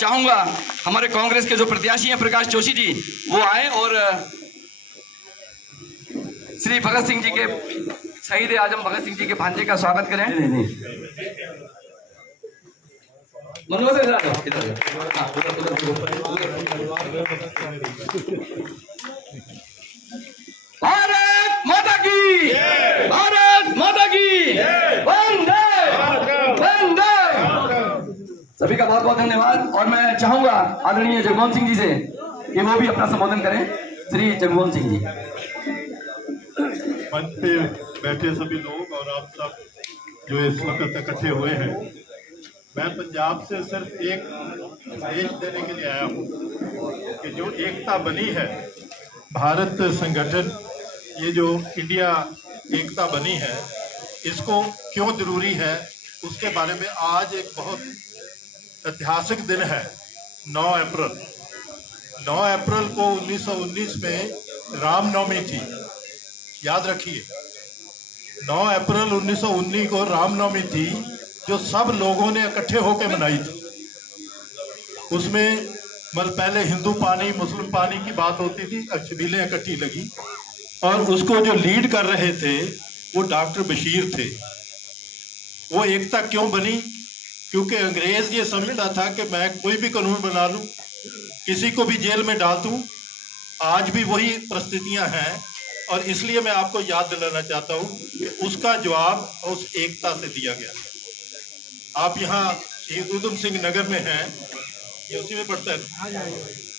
चाहूंगा हमारे कांग्रेस के जो प्रत्याशी हैं प्रकाश जोशी जी वो आए और श्री भगत सिंह जी के शहीद आजम भगत सिंह जी के भांजे का स्वागत करें। भारत माता की, भारत माता की, वंदे वंदे। सभी का बहुत बहुत धन्यवाद। और मैं चाहूंगा आदरणीय जगमोहन सिंह जी से कि वो भी अपना संबोधन करें। श्री जगमोहन सिंह जी। मंच पे बैठे सभी लोग और आप सब जो इस वक्त इकट्ठे हुए हैं, मैं पंजाब से सिर्फ एक संदेश देने के लिए आया हूँ कि जो एकता बनी है भारत संगठन, ये जो इंडिया एकता बनी है, इसको क्यों जरूरी है उसके बारे में आज एक बहुत ऐतिहासिक दिन है। 9 अप्रैल 9 अप्रैल को 1919 में रामनवमी थी। याद रखिए 9 अप्रैल 1919 को रामनवमी थी, जो सब लोगों ने इकट्ठे होकर मनाई थी। उसमें मतलब पहले हिंदू पानी मुस्लिम पानी की बात होती थी, छबीलें इकट्ठी लगी और उसको जो लीड कर रहे थे वो डॉक्टर बशीर थे। वो एकता क्यों बनी? क्योंकि अंग्रेज ये समझता था कि मैं कोई भी कानून बना लूं, किसी को भी जेल में डाल दूं। आज भी वही परिस्थितियां हैं और इसलिए मैं आपको याद दिलाना चाहता हूं कि उसका जवाब उस एकता से दिया गया। आप यहाँ शहीद उधम सिंह नगर में हैं, ये उसी में पड़ता है।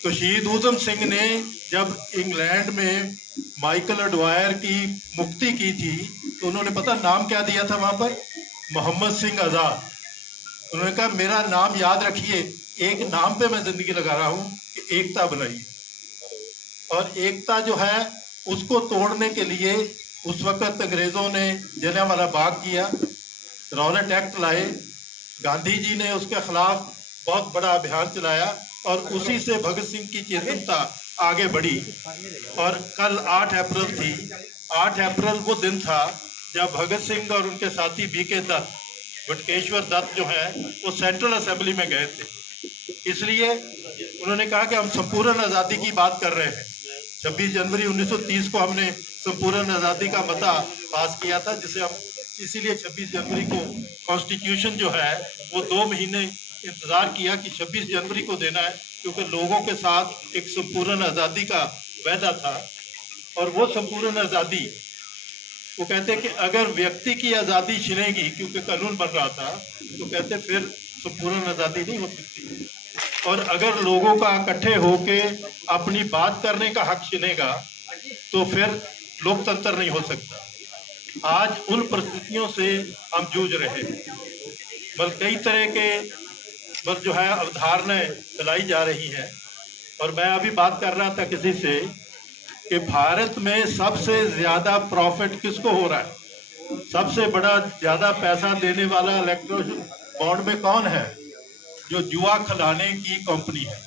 तो शहीद उधम सिंह ने जब इंग्लैंड में माइकल एडवायर की मुक्ति की थी तो उन्होंने पता नाम क्या दिया था वहां पर? मोहम्मद सिंह आज़ाद। उन्होंने कहा मेरा नाम याद रखिए, एक नाम पे मैं जिंदगी लगा रहा हूँ कि एकता बनाइए। और एकता जो है उसको तोड़ने के लिए उस वक्त अंग्रेजों ने जलियांवाला बाग किया, रॉलेट एक्ट लाए, गांधी जी ने उसके खिलाफ बहुत बड़ा अभियान चलाया और उसी से भगत सिंह की चेतनता आगे बढ़ी। और कल 8 अप्रैल थी। 8 अप्रैल वो दिन था जब भगत सिंह और उनके साथी बीके दत्त, बटकेश्वर दत्त जो है वो सेंट्रल असेंबली में गए थे। इसलिए उन्होंने कहा कि हम संपूर्ण आज़ादी की बात कर रहे हैं। 26 जनवरी 1930 को हमने संपूर्ण आज़ादी का मता पास किया था, जिसे हम इसीलिए 26 जनवरी को कॉन्स्टिट्यूशन जो है वो 2 महीने इंतज़ार किया कि 26 जनवरी को देना है, क्योंकि लोगों के साथ एक संपूर्ण आज़ादी का वायदा था। और वो संपूर्ण आज़ादी वो कहते हैं कि अगर व्यक्ति की आज़ादी छिनेगी, क्योंकि कानून बन रहा था, तो कहते फिर संपूर्ण आज़ादी नहीं हो सकती। और अगर लोगों का इकट्ठे होके अपनी बात करने का हक छिनेगा तो फिर लोकतंत्र नहीं हो सकता। आज उन परिस्थितियों से हम जूझ रहे हैं। बल्कि कई तरह के जो है अवधारणाएं चलाई जा रही हैं। और मैं अभी बात कर रहा था किसी से कि भारत में सबसे ज्यादा प्रॉफिट किसको हो रहा है? सबसे बड़ा ज्यादा पैसा देने वाला इलेक्ट्रोल बॉन्ड में कौन है? जो जुआ खिलाने की कंपनी है।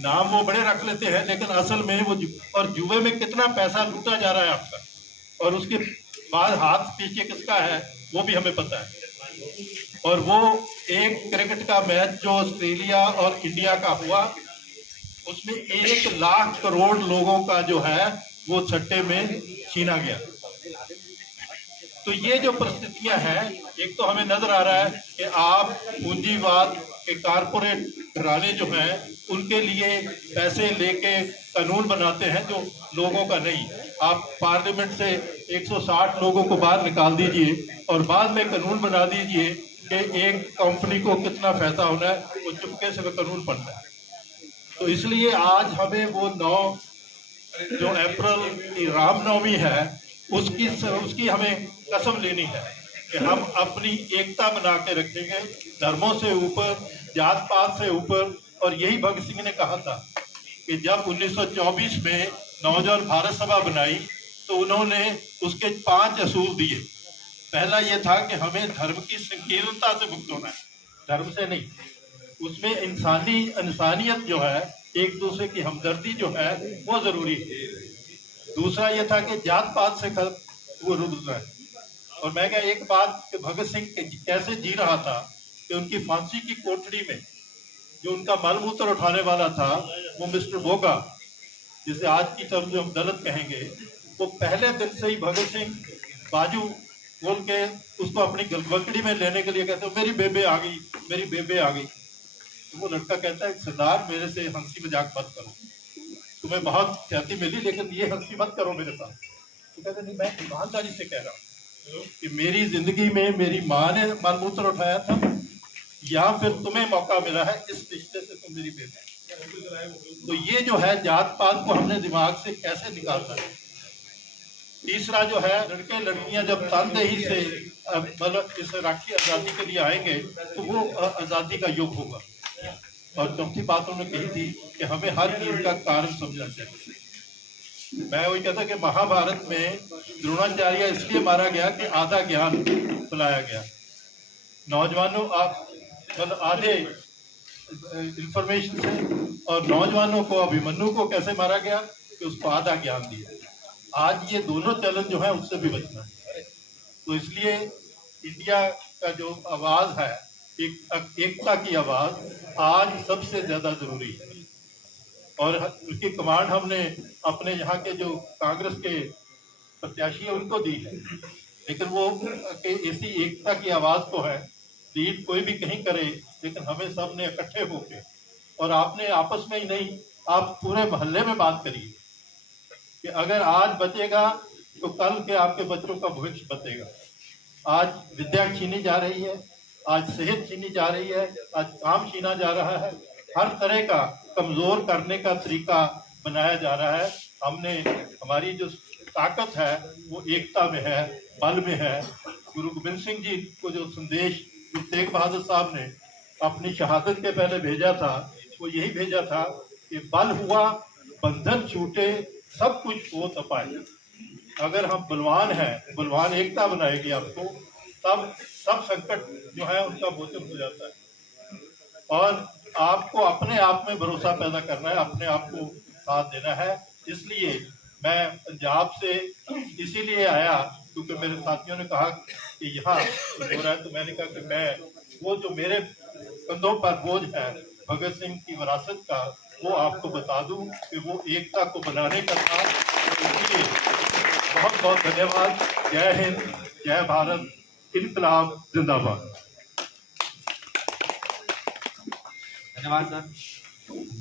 नाम वो बड़े रख लेते हैं, लेकिन असल में वो और जुए में कितना पैसा लूटा जा रहा है आपका, और उसके बाद हाथ पीछे किसका है वो भी हमें पता है। और वो एक क्रिकेट का मैच जो ऑस्ट्रेलिया और इंडिया का हुआ, उसमें 1 लाख करोड़ लोगों का जो है वो सट्टे में छीना गया। तो ये जो परिस्थितियां हैं, एक तो हमें नजर आ रहा है कि आप पूंजीवाद के कारपोरेट घराने जो हैं उनके लिए पैसे लेके कानून बनाते हैं जो लोगों का नहीं। आप पार्लियामेंट से 160 लोगों को बाहर निकाल दीजिए और बाद में कानून बना दीजिए कि एक कंपनी को कितना पैसा होना है, वो चुपके से कानून बनता है। तो इसलिए आज हमें वो 9 जो अप्रैल की रामनवमी है उसकी हमें कसम लेनी है कि हम अपनी एकता बना के रखेंगे, धर्मों से ऊपर, जात पात से ऊपर। और यही भगत सिंह ने कहा था कि जब 1924 में नौजवान भारत सभा बनाई तो उन्होंने उसके 5 असूल दिए। पहला ये था कि हमें धर्म की संकीर्णता से मुक्त होना है, धर्म से नहीं। उसमें इंसानियत जो है, एक दूसरे की हमदर्दी जो है वो जरूरी है। दूसरा ये था कि जात पात से वो रुकना है। और मैं क्या एक बात कि भगत सिंह कैसे जी रहा था कि उनकी फांसी की कोठरी में जो उनका मलमूत्र उठाने वाला था वो मिस्टर बोगा, जिसे आज की टर्म में हम दलित कहेंगे, वो पहले दिन से ही भगत सिंह बाजू बोल के उसको अपनी गलबकड़ी में लेने के लिए कहते हैं मेरी बेबे आ गई, मेरी बेबे आ गई। तो वो लड़का कहता है सरदार मेरे से हंसी मजाक मत करो, तुम्हें बहुत ख्याति मिली लेकिन ये हंसी मत करो मेरे साथ। तो कहते नहीं मैं ईमानदारी से कह रहा हूँ कि मेरी जिंदगी में मेरी माँ ने मलमूत्र उठाया था या फिर तुम्हें मौका मिला है इस रिश्ते से तुम मेरी बेबे। तो ये जो है जात पात को हमने दिमाग से कैसे निकालना है। तीसरा जो है लड़के लड़कियां जब तनदेही से मतलब इस राष्ट्रीय आज़ादी के लिए आएंगे तो वो आज़ादी का युग होगा। और चौथी बात उन्होंने कही थी कि हमें हर चीज का कारण समझना चाहिए। मैं वही कहता कि महाभारत में द्रोणाचार्य इसलिए मारा गया कि आधा ज्ञान फैलाया गया। नौजवानों आप मतलब आधे इंफॉर्मेशन से, और नौजवानों को अभिमन्यु को कैसे मारा गया कि उसको आधा ज्ञान दिया। आज ये दोनों चैलेंज जो है उससे भी बचना है। तो इसलिए इंडिया का जो आवाज है एकता की आवाज आज सबसे ज्यादा जरूरी है। और उसकी कमांड हमने अपने यहाँ के जो कांग्रेस के प्रत्याशी है उनको दी है, लेकिन वो ऐसी एकता की आवाज तो है लीड कोई भी कहीं करे, लेकिन हमें सब ने इकट्ठे होके, और आपने आपस में ही नहीं आप पूरे मोहल्ले में बात करिए कि अगर आज बचेगा तो कल के आपके बच्चों का भविष्य बचेगा। आज विद्या छीनी जा रही है, आज सेहत छीनी जा रही है, आज काम छीना जा रहा है, हर तरह का कमजोर करने का तरीका बनाया जा रहा है। हमने हमारी जो ताकत है वो एकता में है, बल में है। गुरु गोबिंद सिंह जी को जो संदेश गुरु तेग बहादुर साहब ने अपनी शहादत के पहले भेजा था वो यही भेजा था कि बल हुआ बंधन छूटे सब कुछ हो तपाए। अगर हम बलवान हैं, बलवान एकता बनाएगी आपको, तब सब संकट जो है उनका मोचन हो जाता है। और आपको अपने आप में भरोसा पैदा करना है, अपने आप को साथ देना है। इसलिए मैं पंजाब से इसीलिए आया क्योंकि मेरे साथियों ने कहा कि यहाँ हो रहा है, तो मैंने कहा कि मैं वो जो मेरे कंधों पर बोझ है भगत सिंह की विरासत का वो आपको बता दूं कि वो एकता को बनाने का था। इसलिए बहुत बहुत धन्यवाद। जय हिंद, जय भारत, इनकलाब जिंदाबाद। धन्यवाद सर।